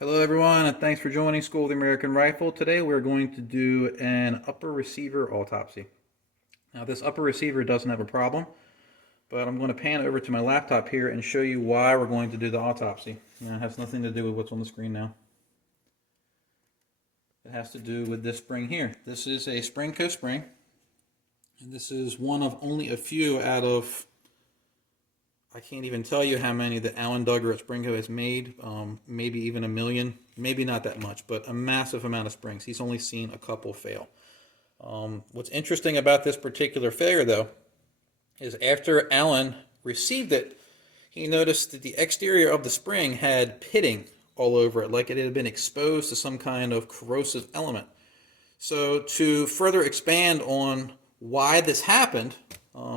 Hello everyone, and thanks for joining School of the American Rifle. Today we're going to do an upper receiver autopsy. Now this upper receiver doesn't have a problem, but I'm going to pan over to my laptop here and show you why we're going to do the autopsy. It has nothing to do with what's on the screen now. It has to do with this spring here. This is a Sprinco spring, and this is one of only a few out of, I can't even tell you how many that Alan Duggar at Sprinco has made, maybe even a million, maybe not that much, but a massive amount of springs. He's only seen a couple fail. What's interesting about this particular failure, though, is after Alan received it, he noticed that the exterior of the spring had pitting all over it, like it had been exposed to some kind of corrosive element. So to further expand on why this happened,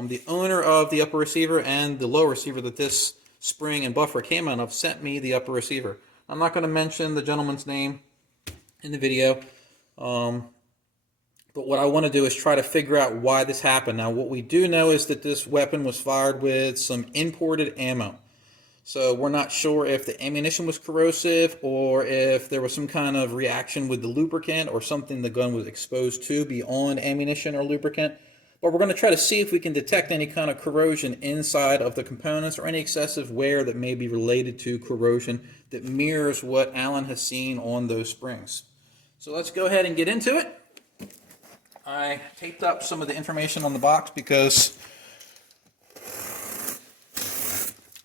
the owner of the upper receiver and the lower receiver that this spring and buffer came out of sent me the upper receiver. I'm not going to mention the gentleman's name in the video, but what I want to do is try to figure out why this happened. Now, what we do know is that this weapon was fired with some imported ammo. So we're not sure if the ammunition was corrosive or if there was some kind of reaction with the lubricant or something the gun was exposed to beyond ammunition or lubricant. But we're going to try to see if we can detect any kind of corrosion inside of the components or any excessive wear that may be related to corrosion that mirrors what Alan has seen on those springs. So let's go ahead and get into it. I taped up some of the information on the box because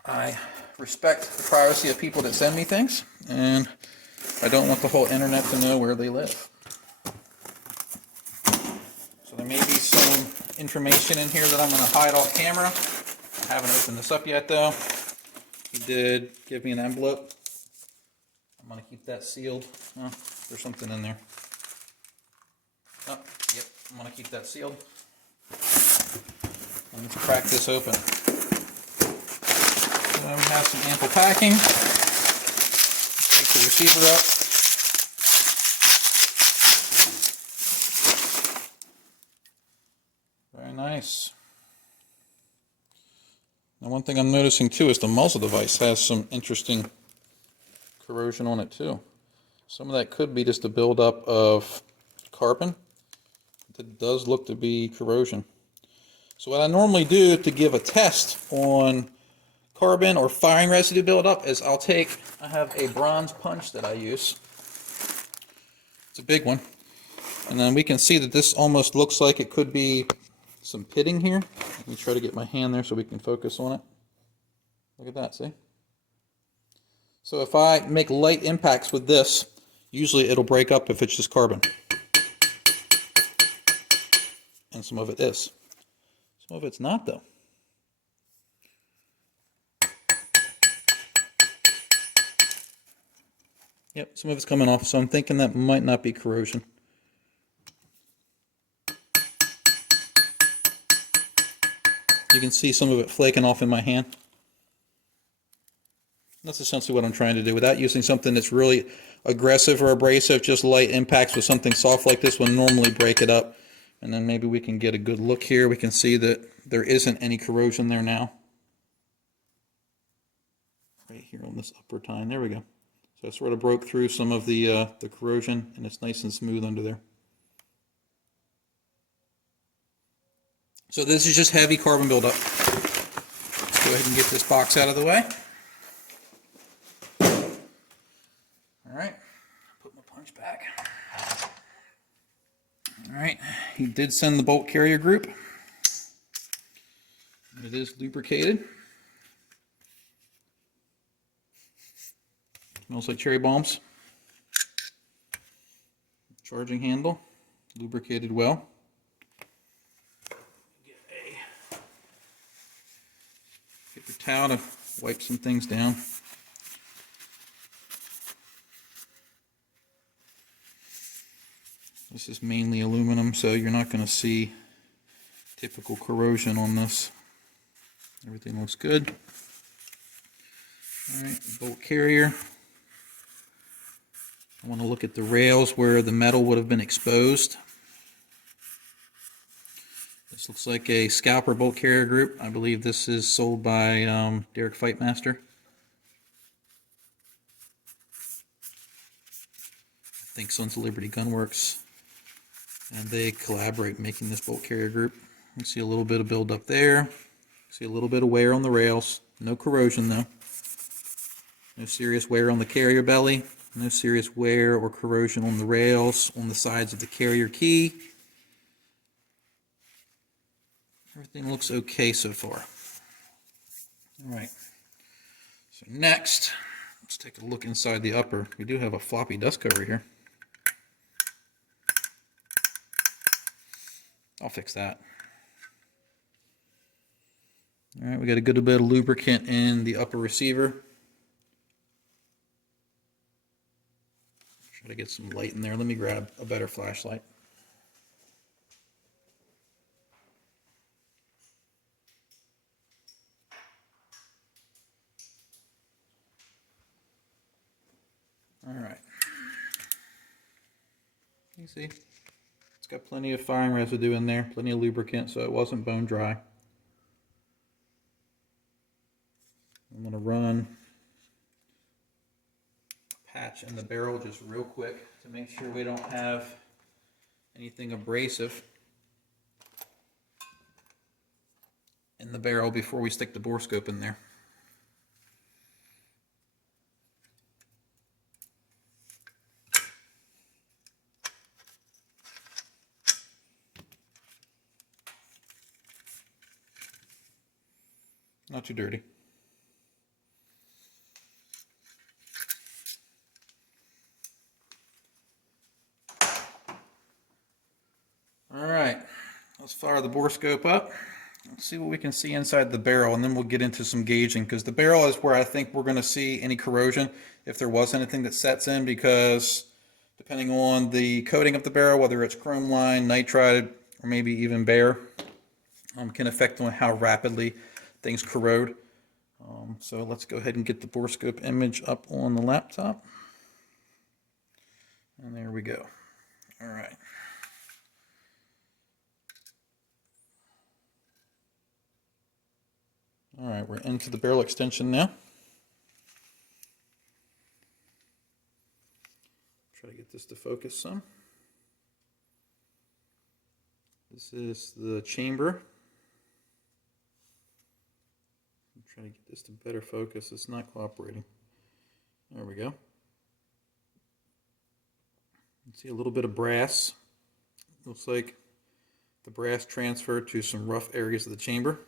I respect the privacy of people that send me things, and I don't want the whole internet to know where they live. So there may be some information in here that I'm going to hide off camera. I haven't opened this up yet, though. He did give me an envelope. I'm going to keep that sealed. Oh, there's something in there. Oh, yep, I'm going to keep that sealed. Let's crack this open. So we have some ample packing. Take the receiver up. Very nice. Now, one thing I'm noticing too is the muzzle device has some interesting corrosion on it too. Some of that could be just a buildup of carbon. It does look to be corrosion. So what I normally do to give a test on carbon or firing residue buildup is I have a bronze punch that I use. It's a big one. And then we can see that this almost looks like it could be some pitting here. Let me try to get my hand there so we can focus on it. Look at that, see? So if I make light impacts with this, usually it'll break up if it's just carbon. And some of it is. Some of it's not, though. Yep, some of it's coming off, so I'm thinking that might not be corrosion. You can see some of it flaking off in my hand. That's essentially what I'm trying to do. Without using something that's really aggressive or abrasive, just light impacts with something soft like this will normally break it up. And then maybe we can get a good look here. We can see that there isn't any corrosion there now. Right here on this upper tine. There we go. So I sort of broke through some of the corrosion, and it's nice and smooth under there. So this is just heavy carbon buildup. Let's go ahead and get this box out of the way. All right, put my punch back. All right, he did send the bolt carrier group. It is lubricated. Smells like cherry bombs. Charging handle, lubricated well. Get a paper towel to wipe some things down. This is mainly aluminum, so you're not going to see typical corrosion on this. Everything looks good. All right, bolt carrier. I want to look at the rails where the metal would have been exposed. This looks like a Scalper bolt carrier group. I believe this is sold by Derek Fightmaster. think Sons of Liberty Gunworks, and they collaborate making this bolt carrier group. You see a little bit of buildup there. See a little bit of wear on the rails. No corrosion though. No serious wear on the carrier belly. No serious wear or corrosion on the rails, on the sides of the carrier key. Everything looks okay so far. Alright, so next, let's take a look inside the upper. We do have a floppy dust cover here. I'll fix that. Alright, we got a good bit of lubricant in the upper receiver. Try to get some light in there. Let me grab a better flashlight. Alright. You see, it's got plenty of firing residue in there, plenty of lubricant, so it wasn't bone dry. I'm going to run a patch in the barrel just real quick to make sure we don't have anything abrasive in the barrel before we stick the borescope in there. Not too dirty. Alright, let's fire the borescope up. Let's see what we can see inside the barrel, and then we'll get into some gauging, because the barrel is where I think we're going to see any corrosion, if there was anything that sets in, because depending on the coating of the barrel, whether it's chrome line, nitride, or maybe even bare, can affect on how rapidly things corrode. So let's go ahead and get the borescope image up on the laptop. And there we go. All right. All right, we're into the barrel extension now. Try to get this to focus some. This is the chamber. I'm trying to get this to better focus. It's not cooperating. There we go. You see a little bit of brass. Looks like the brass transferred to some rough areas of the chamber.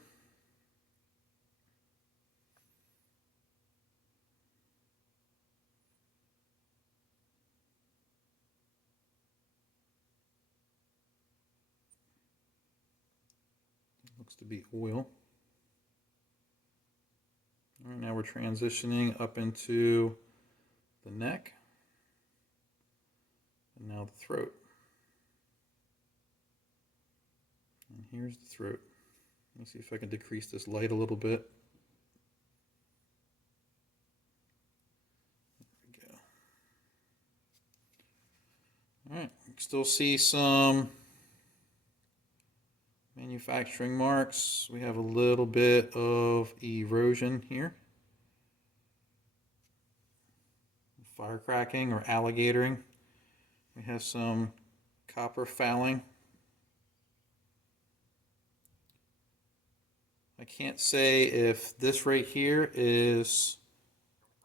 Looks to be oil. All right, now we're transitioning up into the neck, and now the throat. And here's the throat. Let me see if I can decrease this light a little bit. There we go. All right, you can still see some manufacturing marks. We have a little bit of erosion here. Fire cracking or alligatoring. We have some copper fouling. I can't say if this right here is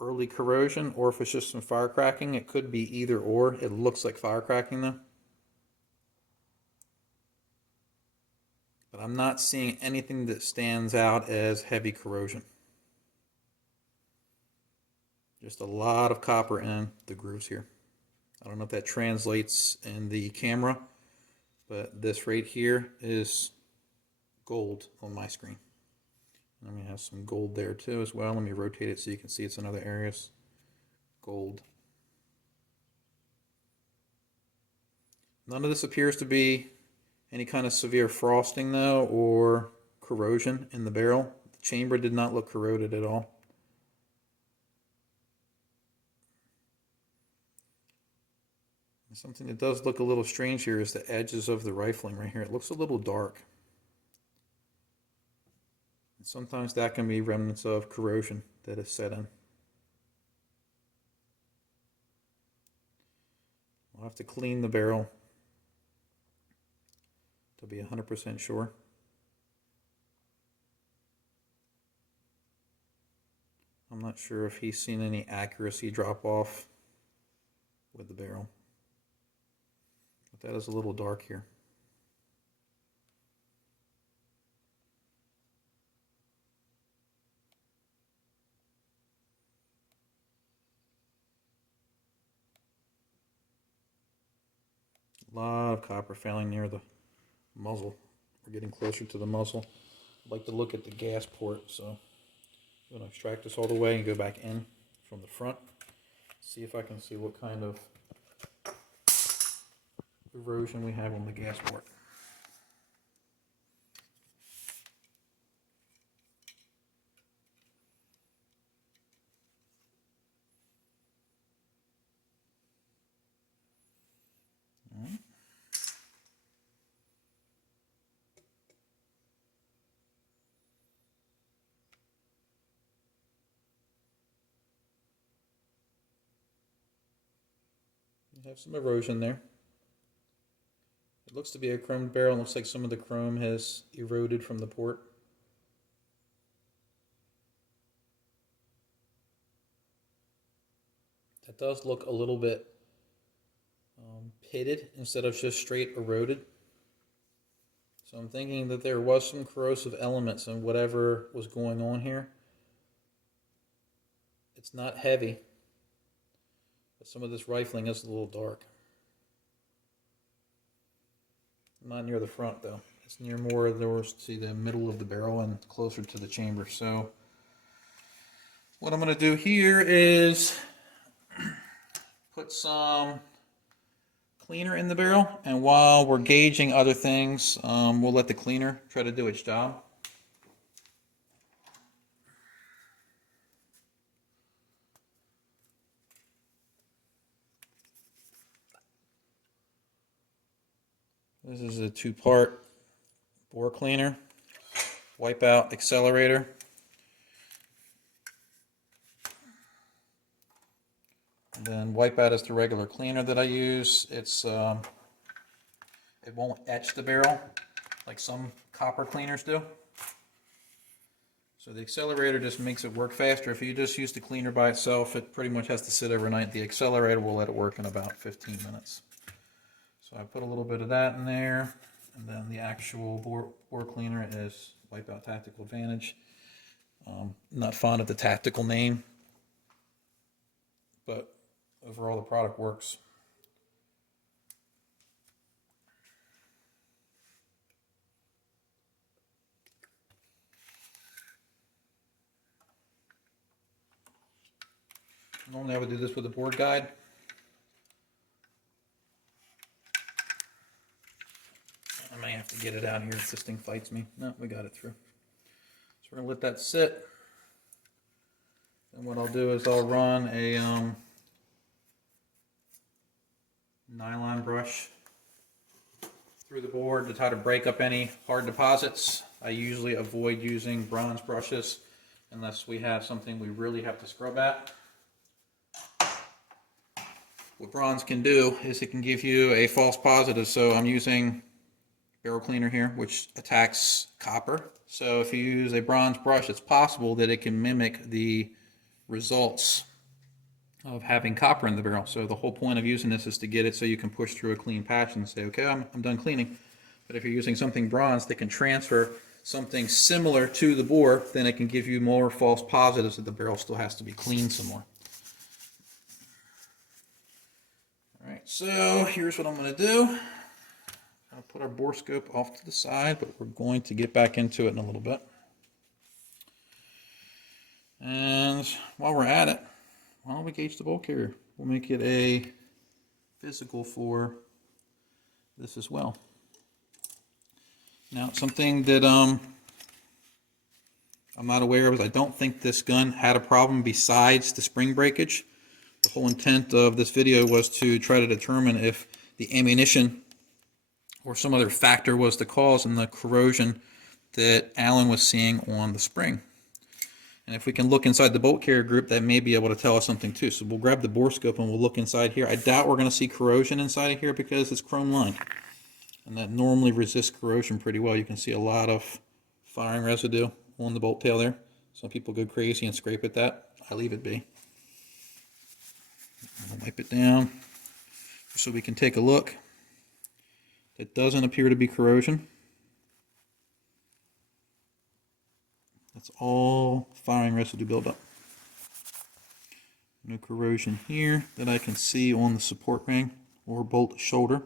early corrosion or if it's just some fire cracking. It could be either or. It looks like fire cracking though. But I'm not seeing anything that stands out as heavy corrosion. Just a lot of copper in the grooves here. I don't know if that translates in the camera, but this right here is gold on my screen. And we have some gold there too as well. Let me rotate it so you can see it's in other areas. Gold. None of this appears to be any kind of severe frosting though, or corrosion in the barrel. The chamber did not look corroded at all. And something that does look a little strange here is the edges of the rifling right here. It looks a little dark. And sometimes that can be remnants of corrosion that is set in. A I'll have to clean the barrel to be 100% sure. I'm not sure if he's seen any accuracy drop off with the barrel, but that is a little dark here. A lot of copper failing near the muzzle. We're getting closer to the muzzle. I'd like to look at the gas port, so I'm going to extract this all the way and go back in from the front. See if I can see what kind of erosion we have on the gas port. You have some erosion there. It looks to be a chromed barrel. It looks like some of the chrome has eroded from the port. That does look a little bit pitted instead of just straight eroded. So I'm thinking that there was some corrosive elements in whatever was going on here. It's not heavy, but some of this rifling is a little dark. Not near the front though. It's near more towards the middle of the barrel and closer to the chamber. So what I'm going to do here is put some cleaner in the barrel, and while we're gauging other things, we'll let the cleaner try to do its job. This is a two-part bore cleaner, wipe out accelerator. And then wipe out is the regular cleaner that I use. It's it won't etch the barrel like some copper cleaners do. So the accelerator just makes it work faster. If you just use the cleaner by itself, it pretty much has to sit overnight. The accelerator will let it work in about 15 minutes. So I put a little bit of that in there, and then the actual bore cleaner is Wipeout Tactical Advantage. Not fond of the tactical name, but overall the product works. Normally I would do this with a board guide. I may have to get it out here if this thing fights me. No, we got it through. So we're going to let that sit. And what I'll do is I'll run a nylon brush through the board to try to break up any hard deposits. I usually avoid using bronze brushes unless we have something we really have to scrub at. What bronze can do is it can give you a false positive. So I'm using barrel cleaner here, which attacks copper. So if you use a bronze brush, it's possible that it can mimic the results of having copper in the barrel. So the whole point of using this is to get it so you can push through a clean patch and say, okay, I'm done cleaning. But if you're using something bronze that can transfer something similar to the bore, then it can give you more false positives that the barrel still has to be cleaned some more. All right, so here's what I'm going to do. I'll put our Borescope off to the side, but we're going to get back into it in a little bit. And while we're at it, why don't we gauge the bolt carrier? We'll make it a physical for this as well. Now, something that I'm not aware of is I don't think this gun had a problem besides the spring breakage. The whole intent of this video was to try to determine if the ammunition or some other factor was the cause in the corrosion that Alan was seeing on the spring. And if we can look inside the bolt carrier group, that may be able to tell us something too. So we'll grab the Borescope and we'll look inside here. I doubt we're going to see corrosion inside of here because it's chrome lined. And that normally resists corrosion pretty well. You can see a lot of firing residue on the bolt tail there. Some people go crazy and scrape at that. I leave it be. I'll wipe it down so we can take a look. It doesn't appear to be corrosion. That's all firing residue buildup. No corrosion here that I can see on the support ring or bolt shoulder.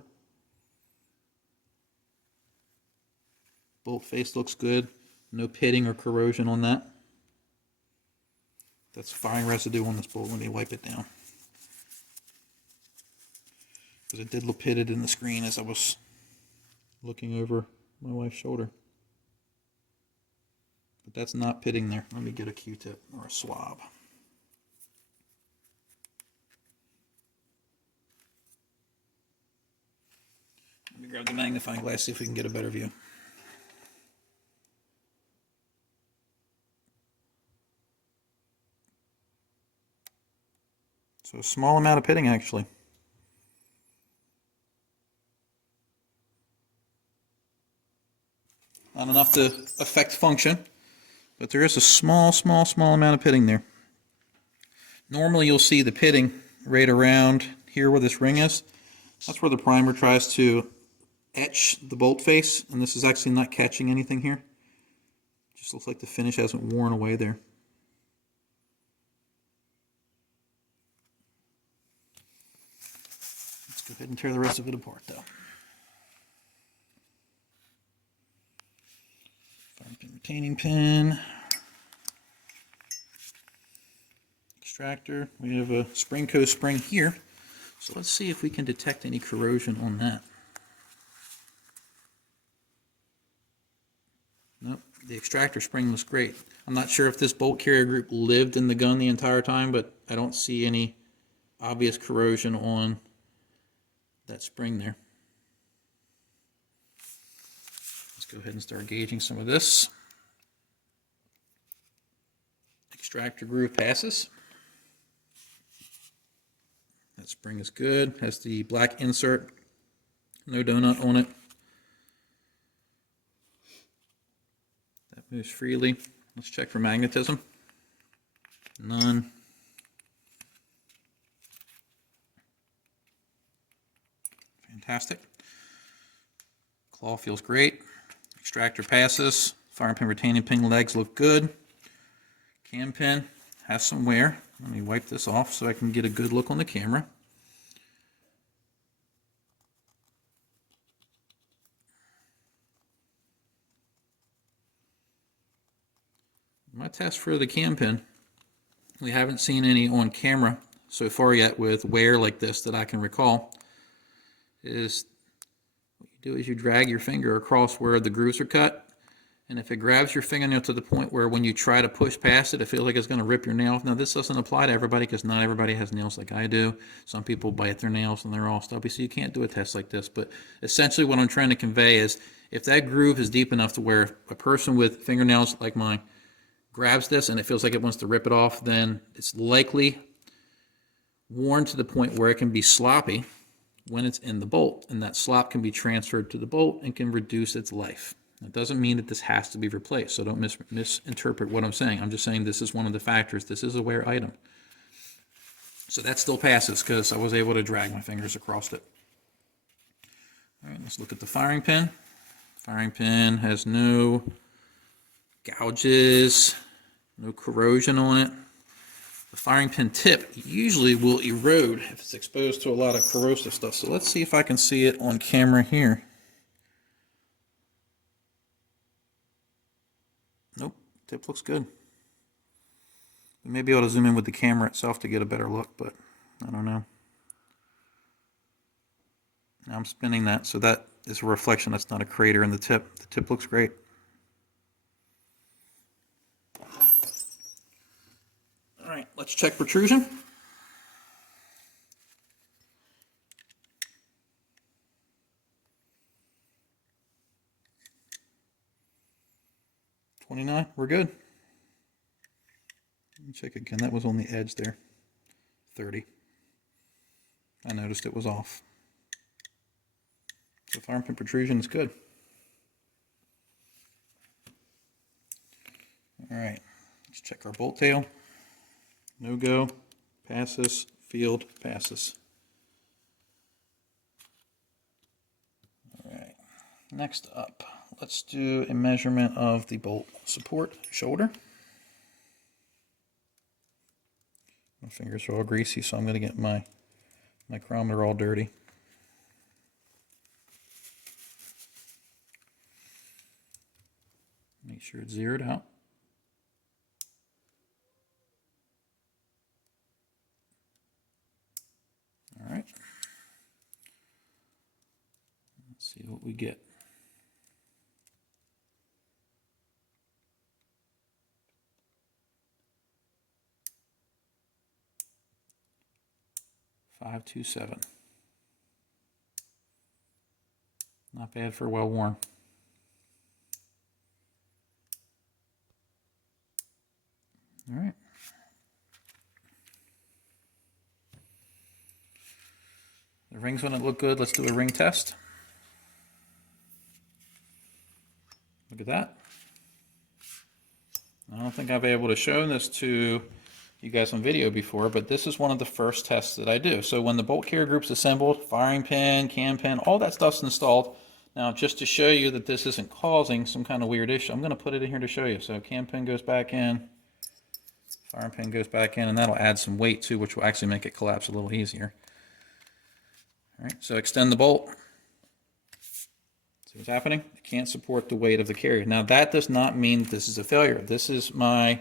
Bolt face looks good. No pitting or corrosion on that. That's firing residue on this bolt. Let me wipe it down, because it did look pitted in the screen as I was looking over my wife's shoulder. But that's not pitting there. Let me get a Q-tip or a swab. Let me grab the magnifying glass, see if we can get a better view. So a small amount of pitting actually. Not enough to affect function, but there is a small amount of pitting there. Normally you'll see the pitting right around here where this ring is. That's where the primer tries to etch the bolt face, and this is actually not catching anything here. Just looks like the finish hasn't worn away there. Let's go ahead and tear the rest of it apart though. Retaining pin, extractor. We have a Sprinco spring here, so let's see if we can detect any corrosion on that. Nope, the extractor spring looks great. I'm not sure if this bolt carrier group lived in the gun the entire time, but I don't see any obvious corrosion on that spring there. Let's go ahead and start gauging some of this. Extractor groove passes. That spring is good. Has the black insert, no donut on it. That moves freely. Let's check for magnetism. None. Fantastic. Claw feels great. Extractor passes. Firing pin retaining pin legs look good. Cam pin has some wear. Let me wipe this off so I can get a good look on the camera. My test for the cam pin, we haven't seen any on camera so far yet with wear like this that I can recall, is what you do is you drag your finger across where the grooves are cut, and if it grabs your fingernail to the point where when you try to push past it, it feels like it's going to rip your nail. Now this doesn't apply to everybody because not everybody has nails like I do. Some people bite their nails and they're all stubby, so you can't do a test like this. But essentially what I'm trying to convey is if that groove is deep enough to where a person with fingernails like mine grabs this and it feels like it wants to rip it off, then it's likely worn to the point where it can be sloppy when it's in the bolt, and that slop can be transferred to the bolt and can reduce its life. That doesn't mean that this has to be replaced, so don't misinterpret what I'm saying. I'm just saying this is one of the factors. This is a wear item. So that still passes because I was able to drag my fingers across it. All right, let's look at the firing pin. Firing pin has no gouges, no corrosion on it. The firing pin tip usually will erode if it's exposed to a lot of corrosive stuff. So let's see if I can see it on camera here. Nope, tip looks good. We may be able to zoom in with the camera itself to get a better look, but I don't know. Now I'm spinning that, so that is a reflection. That's not a crater in the tip. The tip looks great. All right, let's check protrusion. We're good. Check again, that was on the edge there, 30. I noticed it was off. So firing pin protrusion is good. All right, let's check our bolt tail. No go, passes, field, passes. All right, next up, let's do a measurement of the bolt support shoulder. My fingers are all greasy, so I'm going to get my micrometer all dirty. Make sure it's zeroed out. All right. Let's see what we get. .527. Not bad for well worn. All right. The ring's gonna look good. Let's do a ring test. Look at that. I don't think I've been able to show this to you guys on video before, but this is one of the first tests that I do. So when the bolt carrier group's assembled, firing pin, cam pin, all that stuff's installed. Now, just to show you that this isn't causing some kind of weird issue, I'm going to put it in here to show you. So cam pin goes back in, firing pin goes back in, and that'll add some weight too, which will actually make it collapse a little easier. All right, so extend the bolt. See what's happening? It can't support the weight of the carrier. Now, that does not mean this is a failure. This is my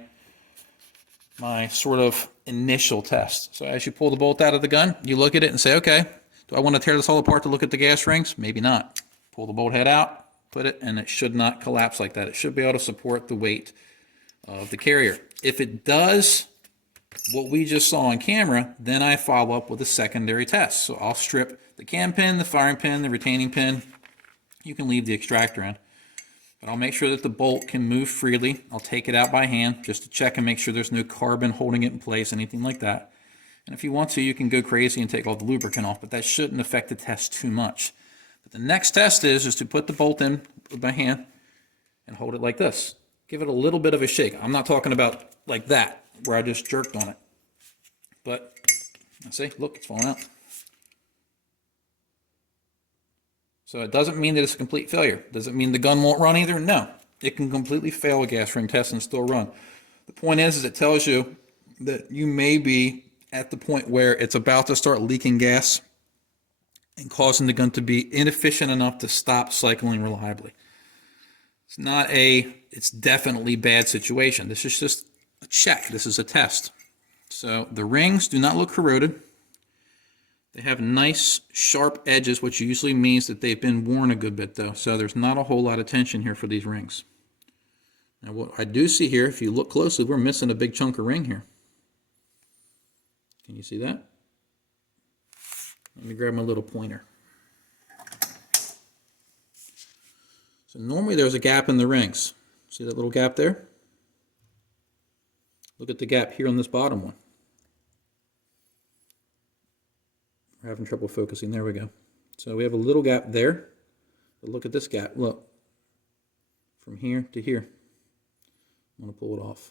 sort of initial test. So as you pull the bolt out of the gun, you look at it and say, okay, do I want to tear this all apart to look at the gas rings? Maybe not. Pull the bolt head out, put it, and it should not collapse like that. It should be able to support the weight of the carrier. If it does what we just saw on camera, then I follow up with a secondary test. So I'll strip the cam pin, the firing pin, the retaining pin. You can leave the extractor in. But I'll make sure that the bolt can move freely. I'll take it out by hand just to check and make sure there's no carbon holding it in place, anything like that. And if you want to, you can go crazy and take all the lubricant off, but that shouldn't affect the test too much. But the next test is to put the bolt in with my hand and hold it like this. Give it a little bit of a shake. I'm not talking about like that, where I just jerked on it. But, see, look, it's falling out. So it doesn't mean that it's a complete failure. Does it mean the gun won't run either? No. It can completely fail a gas ring test and still run. The point is it tells you that you may be at the point where it's about to start leaking gas and causing the gun to be inefficient enough to stop cycling reliably. It's definitely bad situation. This is just a check. This is a test. So the rings do not look corroded. They have nice sharp edges, which usually means that they've been worn a good bit though. So there's not a whole lot of tension here for these rings. Now what I do see here, if you look closely, we're missing a big chunk of ring here. Can you see that? Let me grab my little pointer. So normally there's a gap in the rings. See that little gap there? Look at the gap here on this bottom one. We're having trouble focusing. There we go. So we have a little gap there. But look at this gap. Look. From here to here. I'm going to pull it off.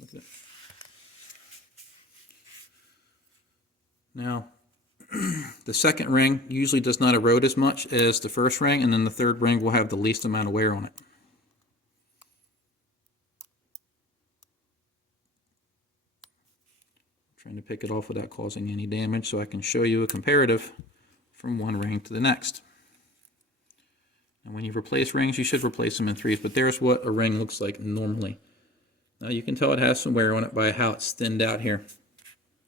Look at that. Now, the second ring usually does not erode as much as the first ring, and then the third ring will have the least amount of wear on it. Trying to pick it off without causing any damage so I can show you a comparative from one ring to the next. And when you replace rings, you should replace them in threes, but there's what a ring looks like normally. Now you can tell it has some wear on it by how it's thinned out here.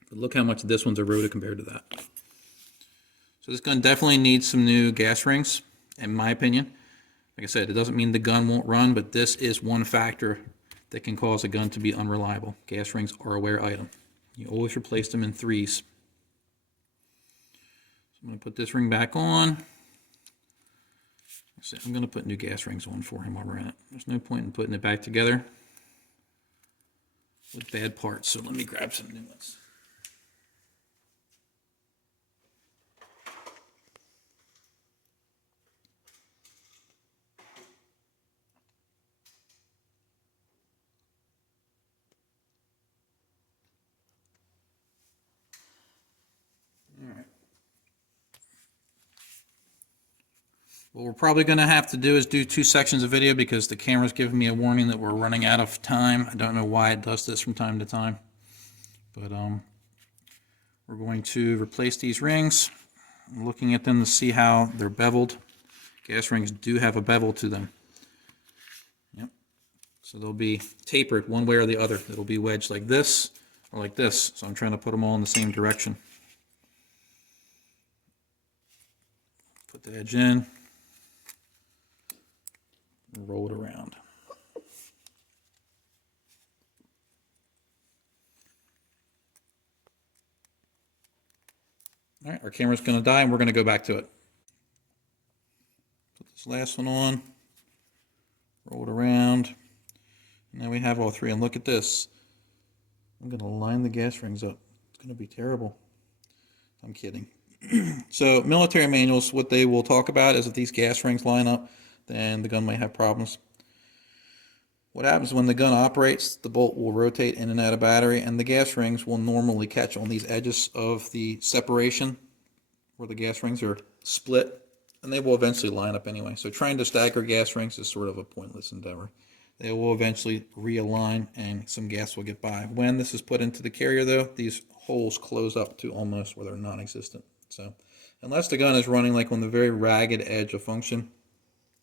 But look how much this one's eroded compared to that. So this gun definitely needs some new gas rings, in my opinion. Like I said, it doesn't mean the gun won't run, but this is one factor that can cause a gun to be unreliable. Gas rings are a wear item. You always replace them in threes. I'm going to put this ring back on. So I'm going to put new gas rings on for him while we're in it. There's no point in putting it back together with bad parts, so let me grab some new ones. What we're probably going to have to do is do 2 sections of video because the camera's giving me a warning that we're running out of time. I don't know why it does this from time to time. But we're going to replace these rings. I'm looking at them to see how they're beveled. Gas rings do have a bevel to them. Yep. So they'll be tapered one way or the other. It'll be wedged like this or like this. So I'm trying to put them all in the same direction. Put the edge in. Roll it around. All right, our camera's going to die and we're going to go back to it. Put this last one on. Roll it around. Now we have all 3. And look at this. I'm going to line the gas rings up. It's going to be terrible. I'm kidding. So military manuals, what they will talk about is if these gas rings line up, then the gun might have problems. What happens when the gun operates, the bolt will rotate in and out of battery, and the gas rings will normally catch on these edges of the separation where the gas rings are split, and they will eventually line up anyway. So trying to stagger gas rings is sort of a pointless endeavor. They will eventually realign and some gas will get by. When this is put into the carrier though, these holes close up to almost where they're non-existent. So unless the gun is running like on the very ragged edge of function,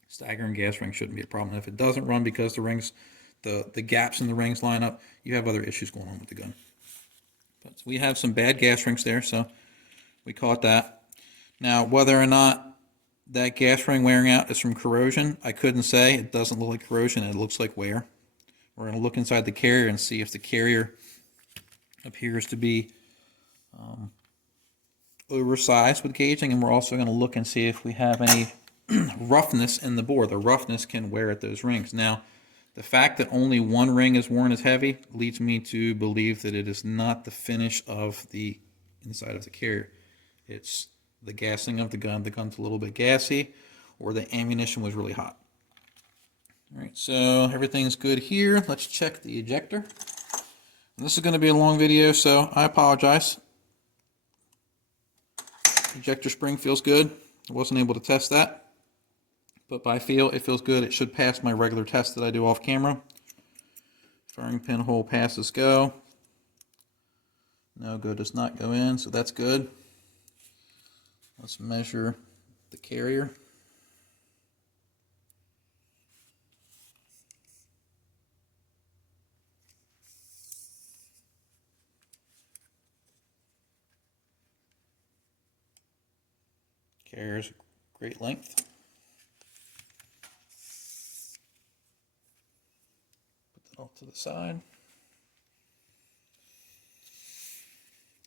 staggering gas rings shouldn't be a problem. If it doesn't run because the rings, the gaps in the rings line up, you have other issues going on with the gun. But we have some bad gas rings there, so we caught that. Now, whether or not that gas ring wearing out is from corrosion, I couldn't say. It doesn't look like corrosion, it looks like wear. We're going to look inside the carrier and see if the carrier appears to be oversized with gauging, and we're also going to look and see if we have any roughness in the bore. The roughness can wear at those rings. Now, the fact that only one ring is worn as heavy leads me to believe that it is not the finish of the inside of the carrier. It's the gassing of the gun. The gun's a little bit gassy, or the ammunition was really hot. All right, so everything's good here. Let's check the ejector. And this is going to be a long video, so I apologize. Ejector spring feels good. I wasn't able to test that, but by feel, it feels good. It should pass my regular test that I do off camera. Firing pin hole passes go. No go does not go in, so that's good. Let's measure the carrier. Carrier's great length. Put that off to the side.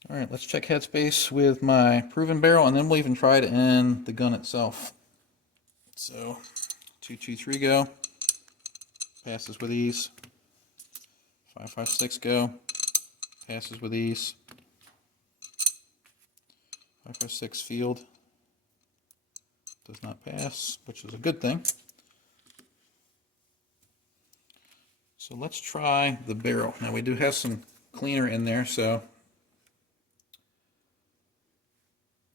All right, let's check headspace with my proven barrel, and then we'll even try it in the gun itself. So 223 go, passes with ease. 556 go, passes with ease. 556 field does not pass, which is a good thing. So let's try the barrel. Now we do have some cleaner in there, so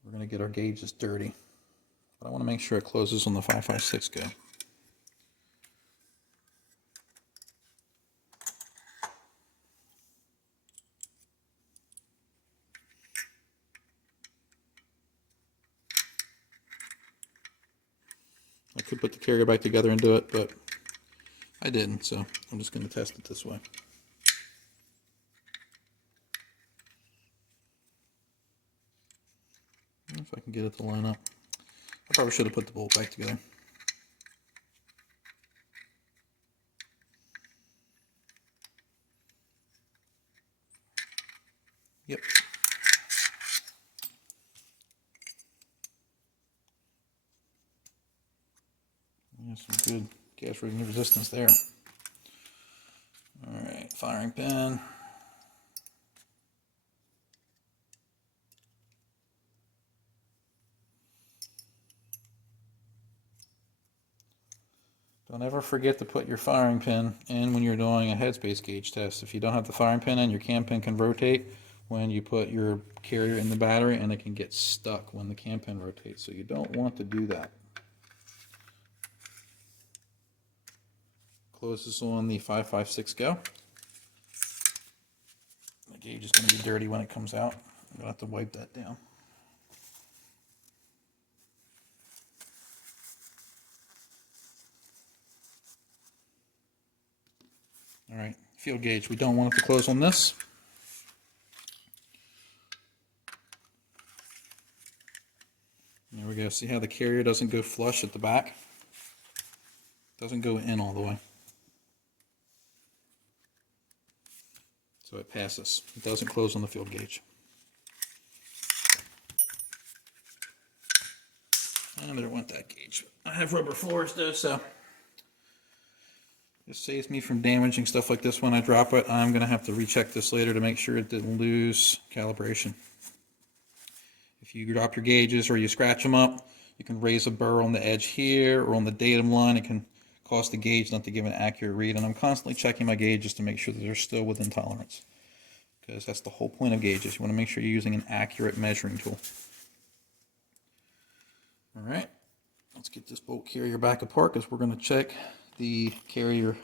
we're going to get our gauges dirty. But I want to make sure it closes on the 556 go. I could put the carrier back together and do it, but I didn't, so I'm just going to test it this way. If I can get it to line up. I probably should have put the bolt back together. Yep. There's some good gas resistance there. Alright, firing pin. Don't ever forget to put your firing pin in when you're doing a headspace gauge test. If you don't have the firing pin in, your cam pin can rotate when you put your carrier in the battery, and it can get stuck when the cam pin rotates, so you don't want to do that. Close this on the 556 go. The gauge is going to be dirty when it comes out. I'm going to have to wipe that down. Alright, field gauge. We don't want it to close on this. There we go. See how the carrier doesn't go flush at the back? Doesn't go in all the way. So it passes. It doesn't close on the field gauge. And there went that gauge. I have rubber floors though, so this saves me from damaging stuff like this when I drop it. I'm going to have to recheck this later to make sure it didn't lose calibration. If you drop your gauges or you scratch them up, you can raise a burr on the edge here or on the datum line. It can cause the gauge not to give an accurate read. And I'm constantly checking my gauges to make sure that they're still within tolerance, because that's the whole point of gauges. You want to make sure you're using an accurate measuring tool. All right, let's get this bolt carrier back apart, because we're going to check the carrier.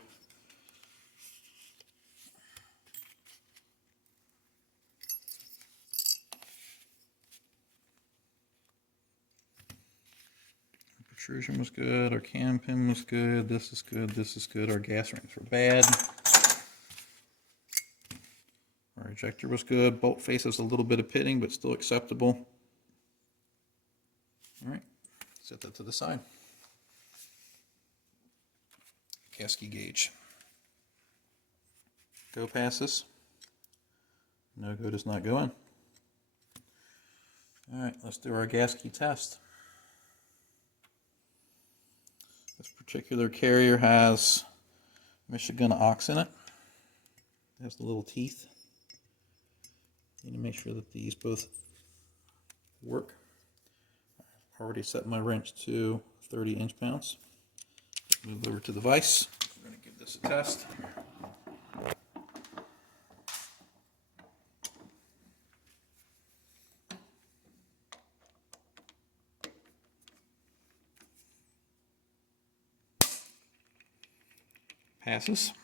Protrusion was good, our cam pin was good, this is good, this is good, our gas rings were bad. Our ejector was good, bolt face has a little bit of pitting, but still acceptable. Alright, set that to the side. Gasket gauge. Go passes. No go does not go in. Alright, let's do our gasket test. This particular carrier has Michigan ox in it. It has the little teeth. You need to make sure that these both work. I've already set my wrench to 30 inch-pounds. Move over to the vise. I'm going to give this a test. Passes.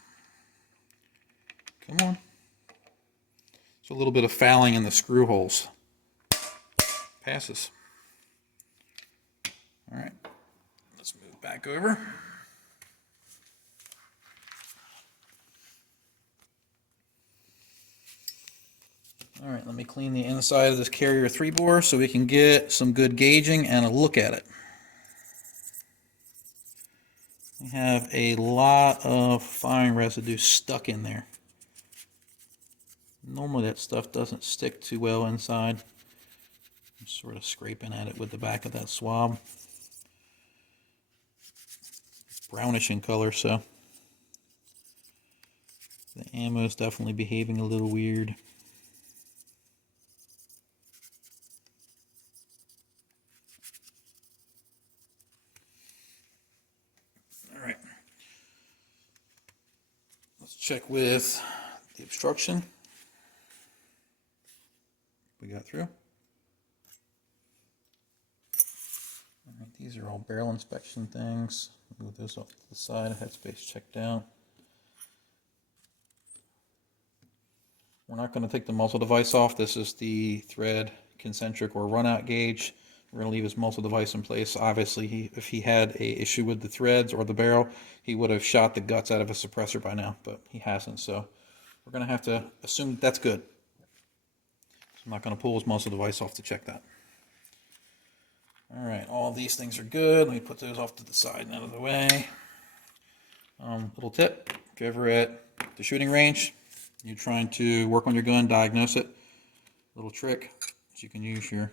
Come on. There's a little bit of fouling in the screw holes. Passes. All right. Let's move back over. All right, let me clean the inside of this carrier 3-bore so we can get some good gauging and a look at it. We have a lot of firing residue stuck in there. Normally that stuff doesn't stick too well inside. I'm sort of scraping at it with the back of that swab. It's brownish in color, so the ammo is definitely behaving a little weird. Alright. Let's check with the obstruction. We got through. Alright, these are all barrel inspection things. Move those off to the side. Headspace checked out. We're not going to take the muzzle device off. This is the thread concentric or runout gauge. We're going to leave his muzzle device in place. Obviously, if he had an issue with the threads or the barrel, he would have shot the guts out of a suppressor by now, but he hasn't. So we're going to have to assume that's good. So I'm not going to pull his muzzle device off to check that. All right, all these things are good. Let me put those off to the side and out of the way. Little tip, if you're ever at the shooting range, you're trying to work on your gun, diagnose it. Little trick is you can use your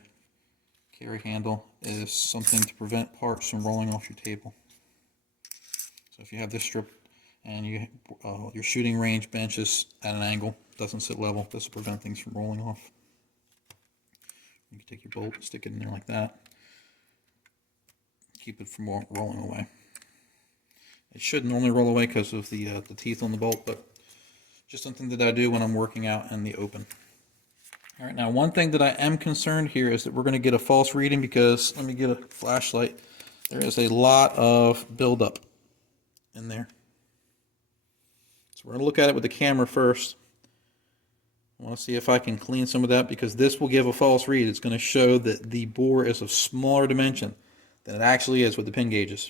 carry handle as something to prevent parts from rolling off your table. So if you have this strip and your shooting range bench is at an angle, doesn't sit level, this will prevent things from rolling off. You can take your bolt, stick it in there like that, keep it from rolling away. It should normally roll away because of the teeth on the bolt, but just something that I do when I'm working out in the open. All right, now one thing that I am concerned here is that we're going to get a false reading because, let me get a flashlight, there is a lot of buildup in there. So we're going to look at it with the camera first. I want to see if I can clean some of that because this will give a false read. It's going to show that the bore is of smaller dimension than it actually is with the pin gauges.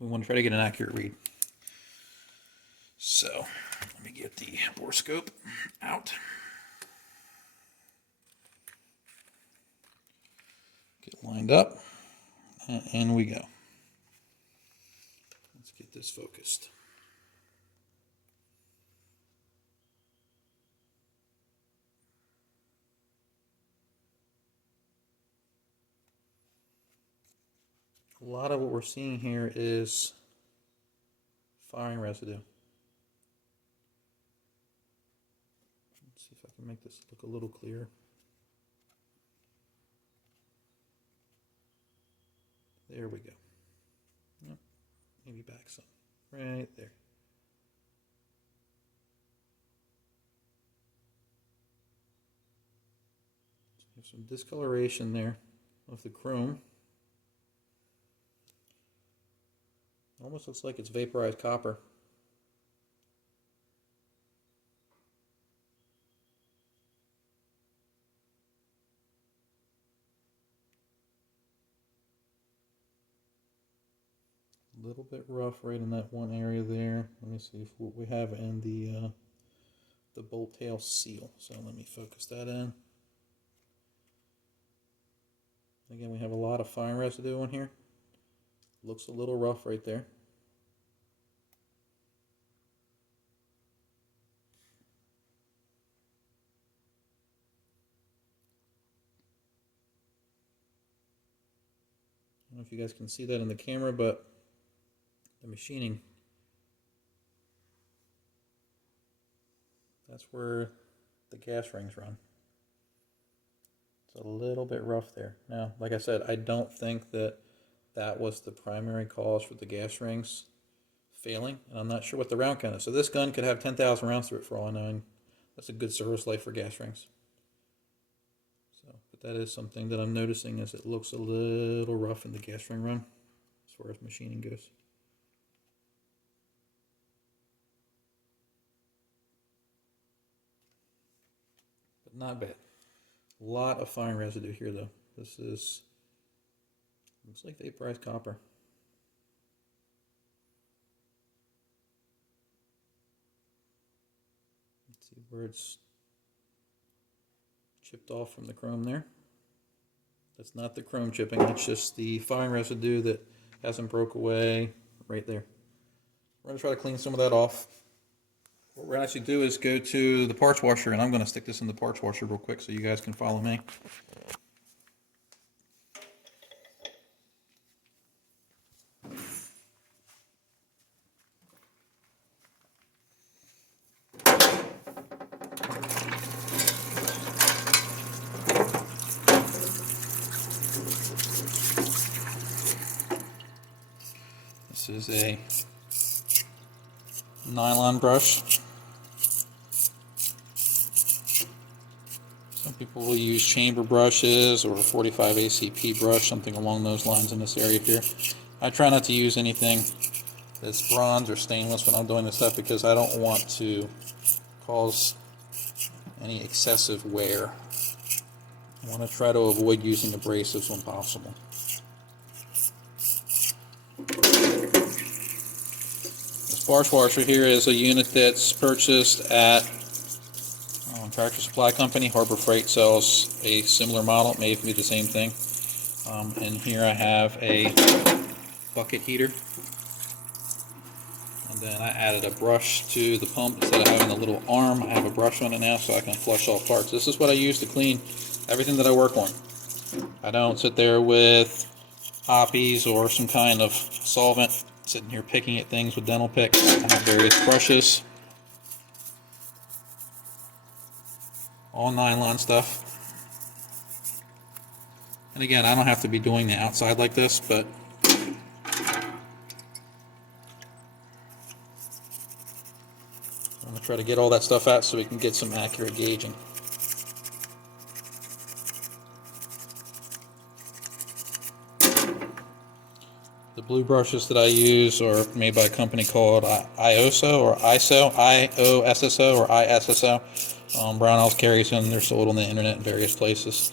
We want to try to get an accurate read. So let me get the Borescope out. Get lined up, and in we go. Let's get this focused. A lot of what we're seeing here is firing residue. Let's see if I can make this look a little clearer. There we go. Yep. Maybe back some. Right there. So there's some discoloration there of the chrome. Almost looks like it's vaporized copper. A little bit rough right in that one area there. Let me see if what we have in the bolt tail seal. So let me focus that in. Again, we have a lot of fine residue on here. Looks a little rough right there. I don't know if you guys can see that in the camera, but the machining, that's where the gas rings run. It's a little bit rough there. Now, like I said, I don't think that that was the primary cause for the gas rings failing, and I'm not sure what the round count is. So this gun could have 10,000 rounds through it for all I know, and that's a good service life for gas rings. So, but that is something that I'm noticing, is it looks a little rough in the gas ring run as far as machining goes. But not bad. A lot of fine residue here though. This is, looks like vaporized copper. Let's see where it's chipped off from the chrome there. That's not the chrome chipping, that's just the fine residue that hasn't broke away right there. We're going to try to clean some of that off. What we're going to actually do is go to the parts washer, and I'm going to stick this in the parts washer real quick so you guys can follow me. This is a nylon brush. Some people will use chamber brushes or a 45 ACP brush, something along those lines in this area here. I try not to use anything that's bronze or stainless when I'm doing this stuff because I don't want to cause any excessive wear. I want to try to avoid using abrasives when possible. This parts washer here is a unit that's purchased at Tractor Supply Company. Harbor Freight sells a similar model. It may even be the same thing. And here I have a bucket heater. And then I added a brush to the pump. Instead of having a little arm, I have a brush on it now so I can flush all parts. This is what I use to clean everything that I work on. I don't sit there with poppies or some kind of solvent sitting here picking at things with dental picks. I have various brushes. All nylon stuff. And again, I don't have to be doing the outside like this, but I'm going to try to get all that stuff out so we can get some accurate gauging. The blue brushes that I use are made by a company called IOSO or IOSSO or ISSO. Brownells carries them. They're sold on the internet in various places.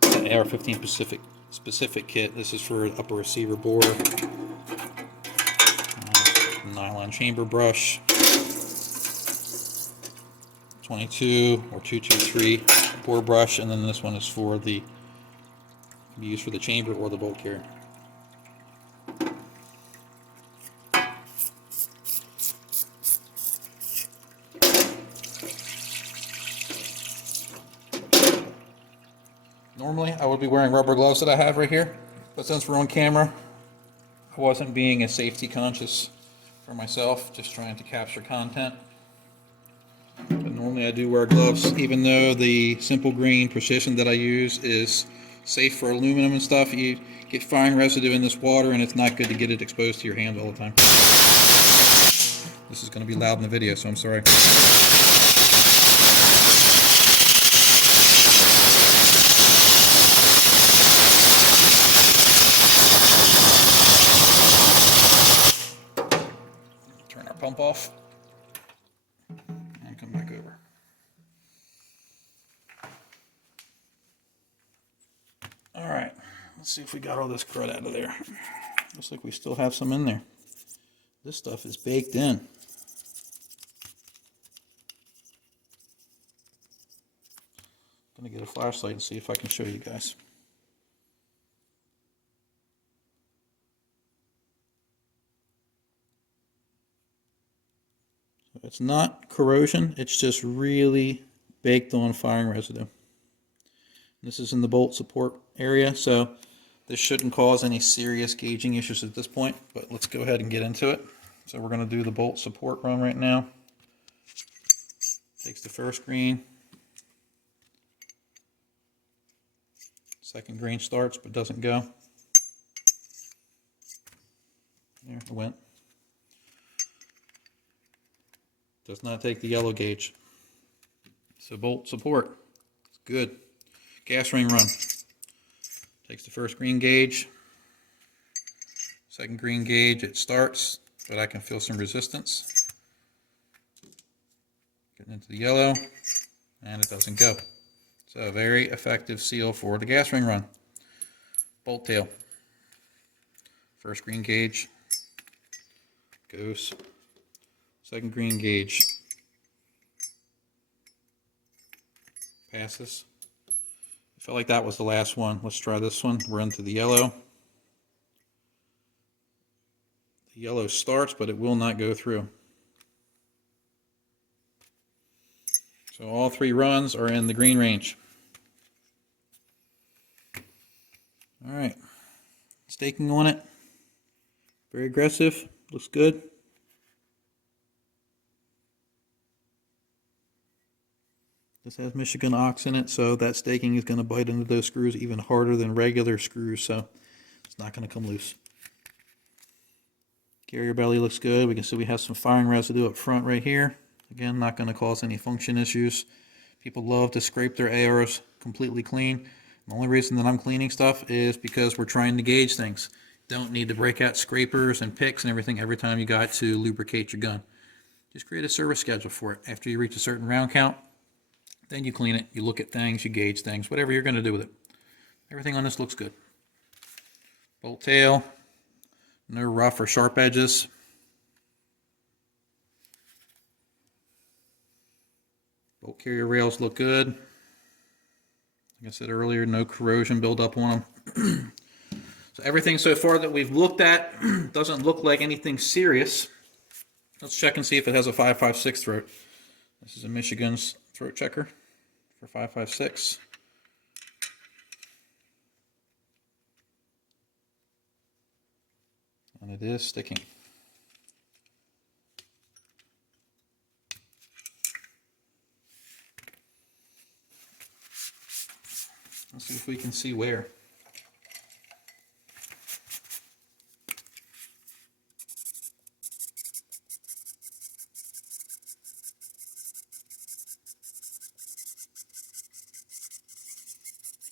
The AR-15 specific kit. This is for upper receiver bore. Nylon chamber brush. 22 or 223 bore brush, and then this one is for the, can be used for the chamber or the bolt carrier. Normally, I would be wearing rubber gloves that I have right here, but since we're on camera, I wasn't being as safety conscious for myself, just trying to capture content. But normally I do wear gloves, even though the simple green precision that I use is safe for aluminum and stuff. You get firing residue in this water, and it's not good to get it exposed to your hand all the time. This is going to be loud in the video, so I'm sorry. Turn our pump off and come back over. All right, let's see if we got all this crud out of there. Looks like we still have some in there. This stuff is baked in. I'm gonna get a flashlight and see if I can show you guys. It's not corrosion, it's just really baked on firing residue. This is in the bolt support area, so this shouldn't cause any serious gauging issues at this point, but let's go ahead and get into it. So we're going to do the bolt support run right now. Takes the first green. Second green starts but doesn't go. There, it went. Does not take the yellow gauge. So bolt support, it's good. Gas ring run. Takes the first green gauge. Second green gauge, it starts, but I can feel some resistance. Getting into the yellow, and it doesn't go. So a very effective seal for the gas ring run. Bolt tail. First green gauge goes. Second green gauge passes. I felt like that was the last one. Let's try this one. We're into the yellow. The yellow starts, but it will not go through. So all three runs are in the green range. All right. Staking on it. Very aggressive. Looks good. This has Michigan ox in it, so that staking is going to bite into those screws even harder than regular screws, so it's not going to come loose. Carrier belly looks good. We can see we have some firing residue up front right here. Again, not going to cause any function issues. People love to scrape their ARs completely clean. The only reason that I'm cleaning stuff is because we're trying to gauge things. Don't need to break out scrapers and picks and everything every time you got to lubricate your gun. Just create a service schedule for it. After you reach a certain round count, then you clean it, you look at things, you gauge things, whatever you're going to do with it. Everything on this looks good. Bolt tail, no rough or sharp edges. Bolt carrier rails look good. Like I said earlier, no corrosion buildup on them. So everything so far that we've looked at doesn't look like anything serious. Let's check and see if it has a 5.56 throat. This is a Michigan's throat checker for 5.56. And it is sticking. Let's see if we can see where.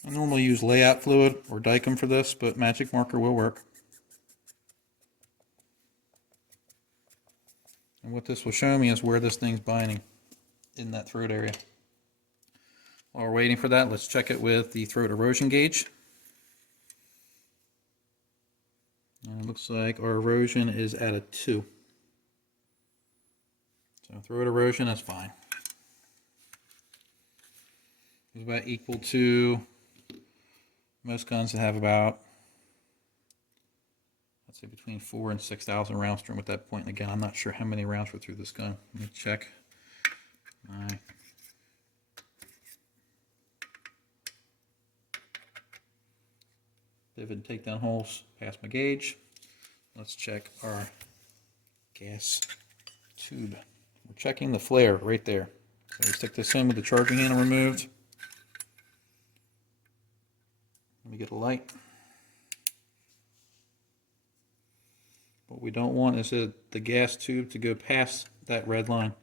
I normally use layout fluid or Dicom for this, but magic marker will work. And what this will show me is where this thing's binding in that throat area. While we're waiting for that, let's check it with the throat erosion gauge. And it looks like our erosion is at a 2. So throat erosion is fine. It's about equal to most guns that have about, let's say, between 4,000 and 6,000 rounds through them at that point. And again, I'm not sure how many rounds were through this gun. Let me check my pivot and takedown holes past my gauge. Let's check our gas tube. We're checking the flare right there. So we stick this in with the charging handle removed. Let me get a light. What we don't want is the gas tube to go past that red line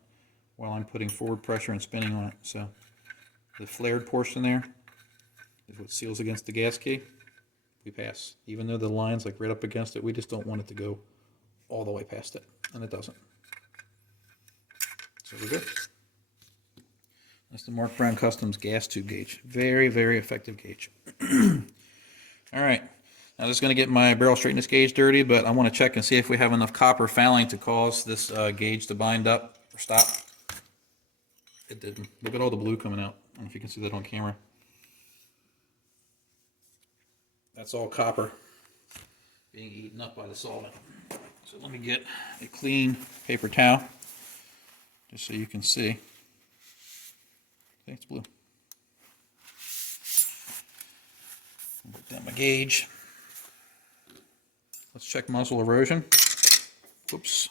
while I'm putting forward pressure and spinning on it. So the flared portion there is what seals against the gas key. We pass. Even though the line's like right up against it, we just don't want it to go all the way past it, and it doesn't. So we're good. That's the Mark Brown Customs gas tube gauge. Very, very effective gauge. All right. Now this is going to get my barrel straightness gauge dirty, but I want to check and see if we have enough copper fouling to cause this gauge to bind up or stop. It didn't. Look at all the blue coming out. I don't know if you can see that on camera. That's all copper being eaten up by the solvent. So let me get a clean paper towel just so you can see. Okay, it's blue. Put down my gauge. Let's check muzzle erosion. Oops.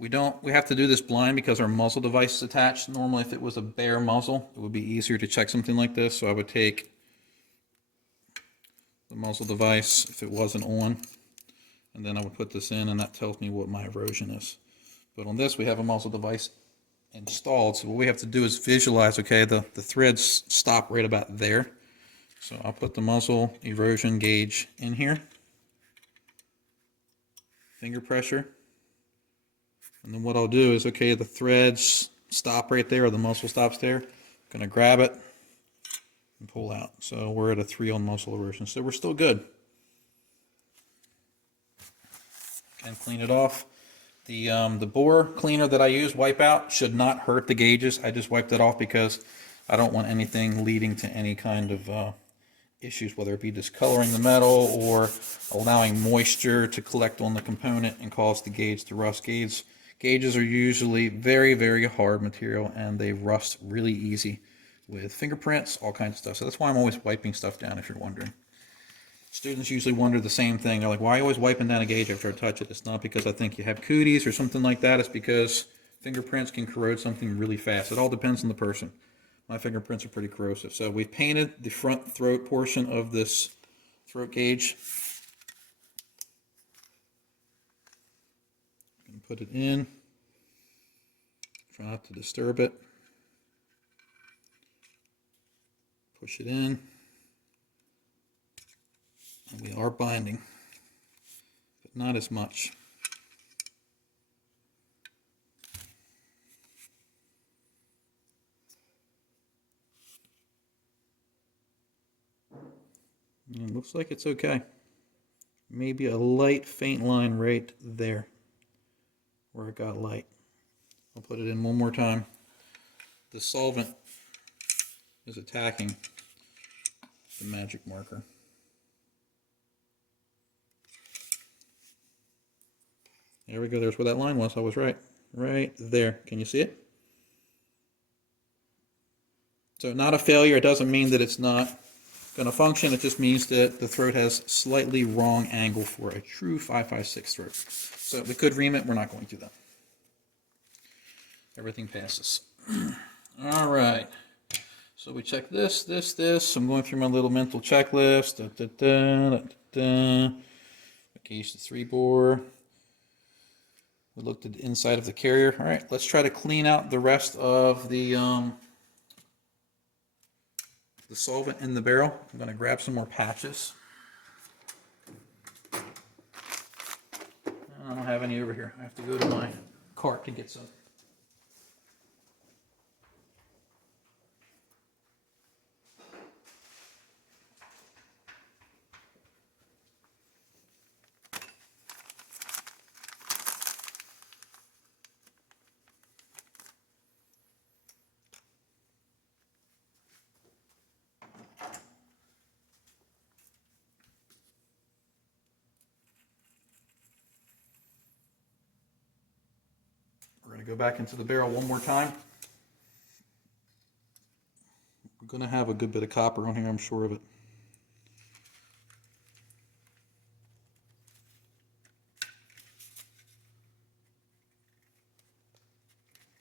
We have to do this blind because our muzzle device is attached. Normally if it was a bare muzzle, it would be easier to check something like this. So I would take the muzzle device if it wasn't on, and then I would put this in, and that tells me what my erosion is. But on this we have a muzzle device installed, so what we have to do is visualize, okay, the threads stop right about there. So I'll put the muzzle erosion gauge in here, finger pressure, and then what I'll do is, okay, the threads stop right there, or the muzzle stops there. I'm going to grab it and pull out. So we're at a 3 on muzzle erosion, so we're still good. And clean it off. The bore cleaner that I use, Wipeout, should not hurt the gauges. I just wiped it off because I don't want anything leading to any kind of issues, whether it be discoloring the metal or allowing moisture to collect on the component and cause the gauge to rust. Gauges are usually very, very hard material, and they rust really easy with fingerprints, all kinds of stuff. So that's why I'm always wiping stuff down, if you're wondering. Students usually wonder the same thing. They're like, why are you always wiping down a gauge after I touch it? It's not because I think you have cooties or something like that. It's because fingerprints can corrode something really fast. It all depends on the person. My fingerprints are pretty corrosive. So we've painted the front throat portion of this throat gauge. I'm going to put it in. Try not to disturb it. Push it in. And we are binding, but not as much. And it looks like it's okay. Maybe a light faint line right there where it got light. I'll put it in one more time. The solvent is attacking the magic marker. There we go. There's where that line was. I was right. Right there. Can you see it? So not a failure. It doesn't mean that it's not going to function. It just means that the throat has slightly wrong angle for a true 5.56 throat. So we could ream it. We're not going to though. Everything passes. All right. So we check this. I'm going through my little mental checklist. Gauge the 3-bore. We looked at the inside of the carrier. All right, let's try to clean out the rest of the solvent in the barrel. I'm going to grab some more patches. I don't have any over here. I have to go to my cart to get some. We're going to go back into the barrel one more time. We're going to have a good bit of copper on here, I'm sure of it.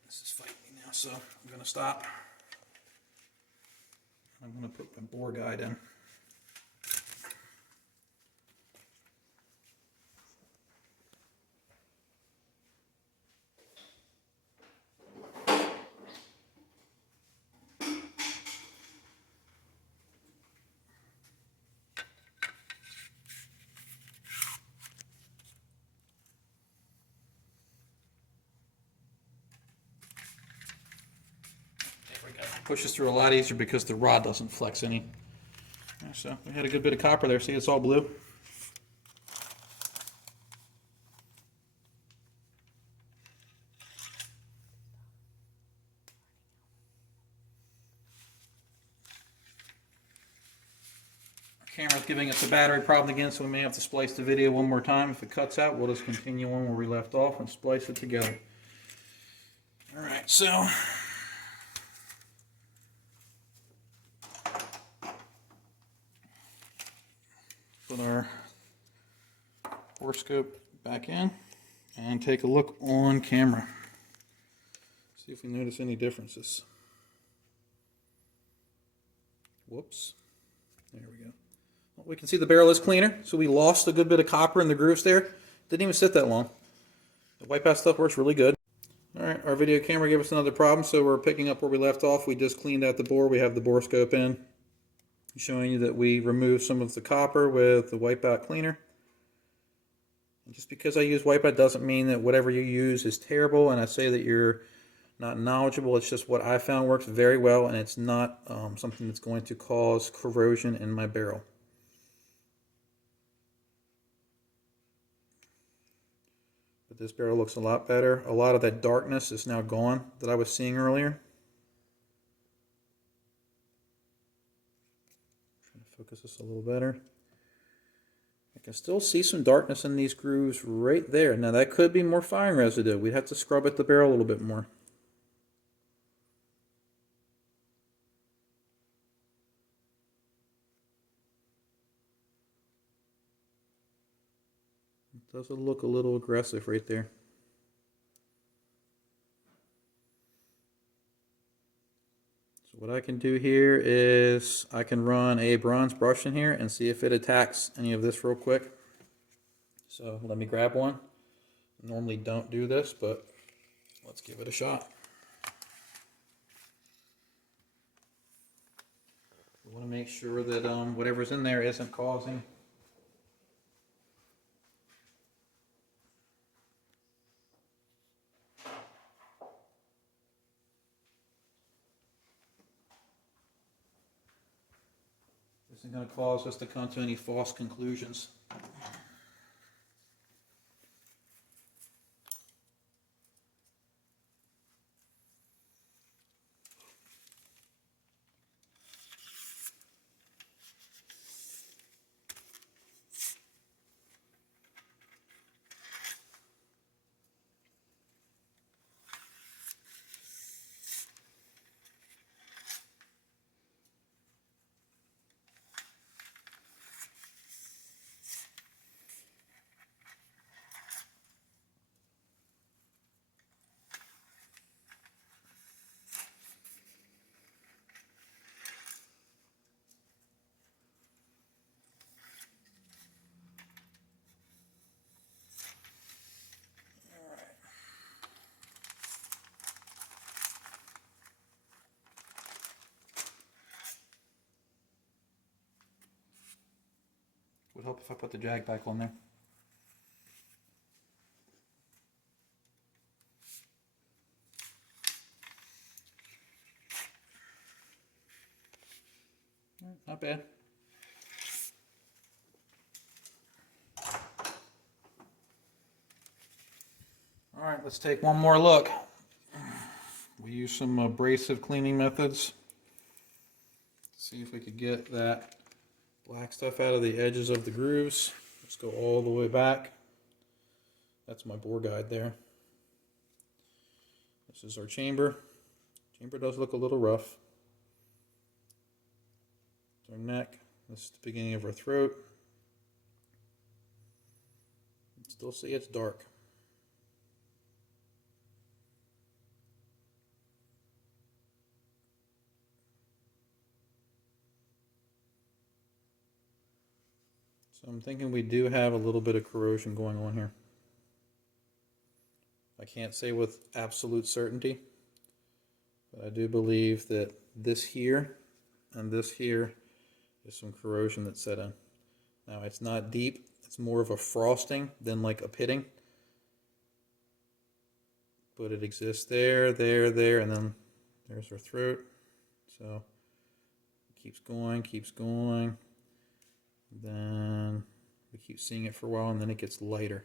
This is fighting me now, so I'm going to stop. I'm going to put my bore guide in. Pushes through a lot easier because the rod doesn't flex any. So we had a good bit of copper there. See, it's all blue. Our camera's giving us a battery problem again, so we may have to splice the video one more time. If it cuts out, we'll just continue on where we left off and splice it together. All right, so put our Borescope back in and take a look on camera. See if we notice any differences. Whoops. There we go. Well, we can see the barrel is cleaner, so we lost a good bit of copper in the grooves there. Didn't even sit that long. The wipe out stuff works really good. All right, our video camera gave us another problem, so we're picking up where we left off. We just cleaned out the bore. We have the Borescope in, showing you that we removed some of the copper with the wipeout cleaner. And just because I use wipeout doesn't mean that whatever you use is terrible, and I say that you're not knowledgeable. It's just what I found works very well, and it's not something that's going to cause corrosion in my barrel. But this barrel looks a lot better. A lot of that darkness is now gone that I was seeing earlier. Focus this a little better. I can still see some darkness in these grooves right there. Now that could be more firing residue. We'd have to scrub at the barrel a little bit more. It does look a little aggressive right there. What I can do here is I can run a bronze brush in here and see if it attacks any of this real quick. So let me grab one. I normally don't do this, but let's give it a shot. We want to make sure that whatever's in there isn't causing isn't going to cause us to come to any false conclusions. help if I put the jag back on there. Not bad. All right, let's take one more look. We use some abrasive cleaning methods. See if we could get that black stuff out of the edges of the grooves. Let's go all the way back. That's my bore guide there. This is our chamber. Chamber does look a little rough. Our neck. This is the beginning of our throat. You can still see it's dark. So I'm thinking we do have a little bit of corrosion going on here. I can't say with absolute certainty, but I do believe that this here and this here is some corrosion that's set in. Now it's not deep, it's more of a frosting than like a pitting. But it exists there, there, there, and then there's our throat. So it keeps going. Then we keep seeing it for a while and then it gets lighter.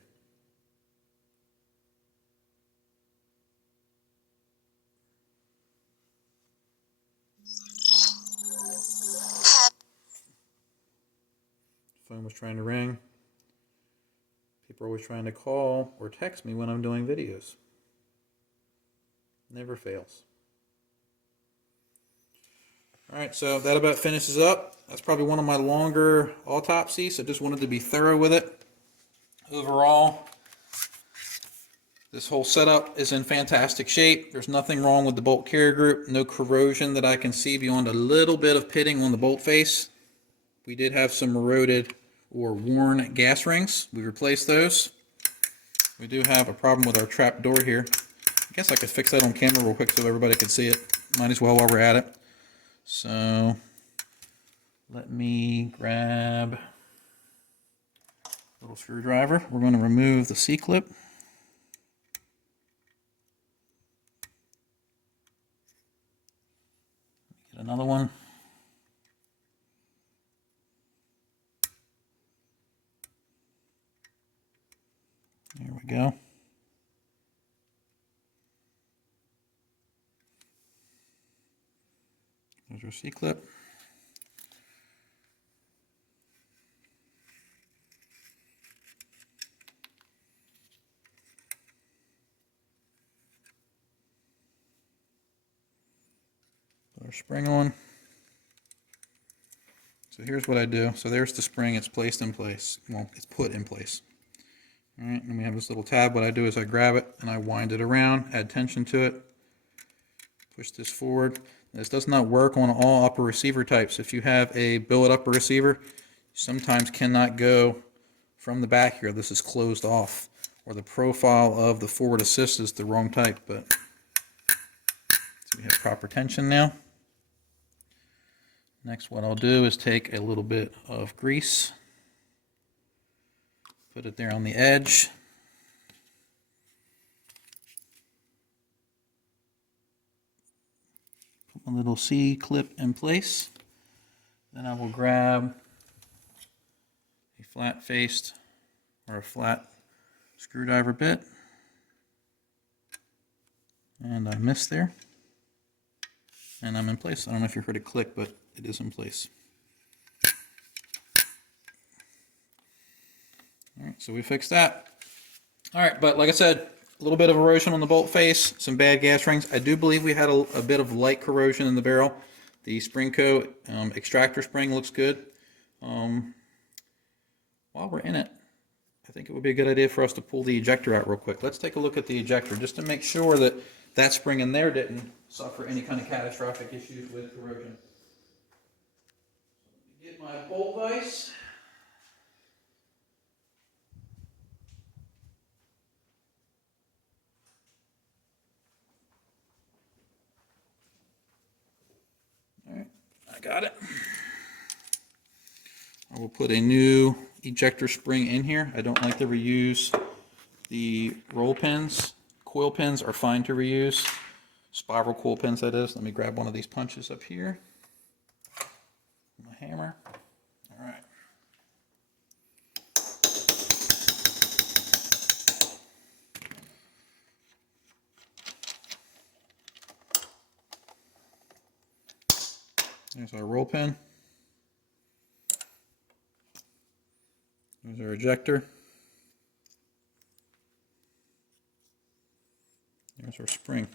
Phone was trying to ring. People are always trying to call or text me when I'm doing videos. Never fails. Alright, so that about finishes up. That's probably one of my longer autopsies, so just wanted to be thorough with it. Overall, this whole setup is in fantastic shape. There's nothing wrong with the bolt carrier group. No corrosion that I can see beyond a little bit of pitting on the bolt face. We did have some eroded or worn gas rings. We replaced those. We do have a problem with our trap door here. I guess I could fix that on camera real quick so everybody could see it. Might as well while we're at it. So let me grab a little screwdriver. We're going to remove the C-clip. Get another one. There we go. There's our C-clip. Put our spring on. So here's what I do. So there's the spring. It's placed in place. Well, it's put in place. All right, and we have this little tab. What I do is I grab it and I wind it around, add tension to it, push this forward. This does not work on all upper receiver types. If you have a billet upper receiver, you sometimes cannot go from the back here. This is closed off, or the profile of the forward assist is the wrong type. But so we have proper tension now. Next, what I'll do is take a little bit of grease, put it there on the edge. Put my little C-clip in place. Then I will grab a flat-faced or a flat screwdriver bit. And I missed there. And I'm in place. I don't know if you heard it click, but it is in place. Alright, so we fixed that. Alright, but like I said, a little bit of erosion on the bolt face, some bad gas rings. I do believe we had a bit of light corrosion in the barrel. The Sprinco extractor spring looks good. While we're in it, I think it would be a good idea for us to pull the ejector out real quick. Let's take a look at the ejector just to make sure that that spring in there didn't suffer any kind of catastrophic issues with corrosion. Get my bolt vise. All right, I got it. I will put a new ejector spring in here. I don't like to reuse the roll pins. Coil pins are fine to reuse. Spiral coil pins, that is. Let me grab one of these punches up here. My hammer. All right. There's our roll pin. There's our ejector. There's our spring.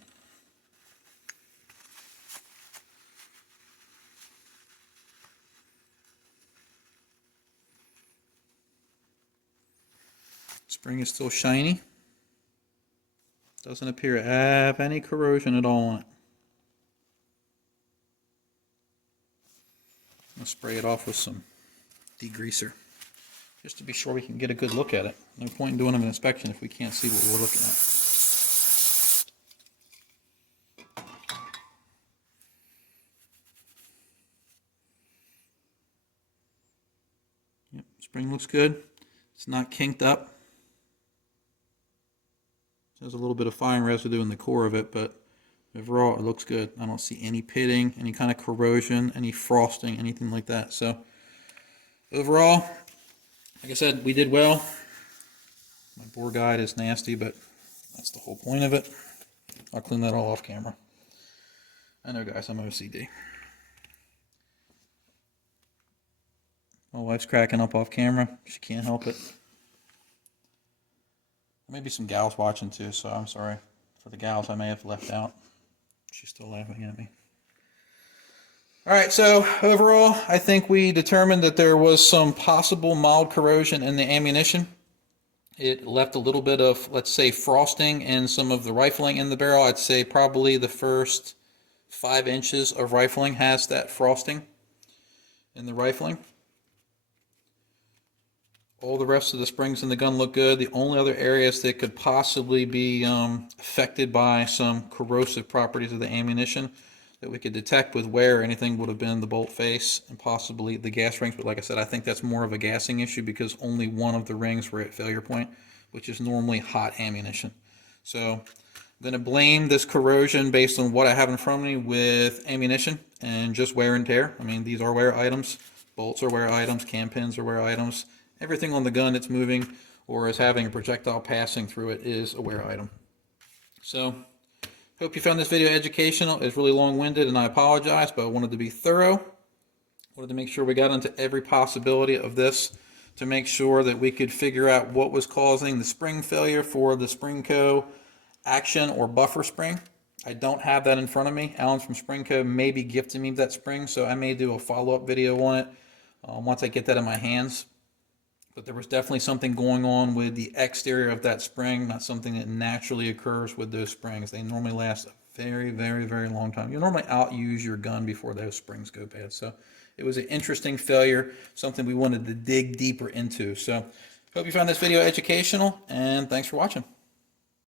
Spring is still shiny. Doesn't appear to have any corrosion at all on it. I'll spray it off with some degreaser just to be sure we can get a good look at it. No point in doing an inspection if we can't see what we're looking at. Yep, spring looks good. It's not kinked up. There's a little bit of fine residue in the core of it, but overall it looks good. I don't see any pitting, any kind of corrosion, any frosting, anything like that. So overall, like I said, we did well. My bore guide is nasty, but that's the whole point of it. I'll clean that all off camera. I know, guys, I'm OCD. My wife's cracking up off camera. She can't help it. Maybe some gals watching too, so I'm sorry for the gals I may have left out. She's still laughing at me. All right, so overall, I think we determined that there was some possible mild corrosion in the ammunition. It left a little bit of, let's say, frosting in some of the rifling in the barrel. I'd say probably the first 5 inches of rifling has that frosting in the rifling. All the rest of the springs in the gun look good. The only other areas that could possibly be affected by some corrosive properties of the ammunition that we could detect with wear or anything would have been the bolt face and possibly the gas rings. But like I said, I think that's more of a gassing issue because only one of the rings were at failure point, which is normally hot ammunition. So I'm going to blame this corrosion based on what I have in front of me with ammunition and just wear and tear. I mean, these are wear items. Bolts are wear items. Cam pins are wear items. Everything on the gun that's moving or is having a projectile passing through it is a wear item. So, hope you found this video educational. It's really long-winded and I apologize, but I wanted to be thorough. Wanted to make sure we got into every possibility of this to make sure that we could figure out what was causing the spring failure for the Sprinco action or buffer spring. I don't have that in front of me. Alan from Sprinco may be gifting me that spring, so I may do a follow-up video on it once I get that in my hands. But there was definitely something going on with the exterior of that spring, not something that naturally occurs with those springs. They normally last a very, very, very long time. You normally outuse your gun before those springs go bad. So it was an interesting failure, something we wanted to dig deeper into. So hope you found this video educational, and thanks for watching.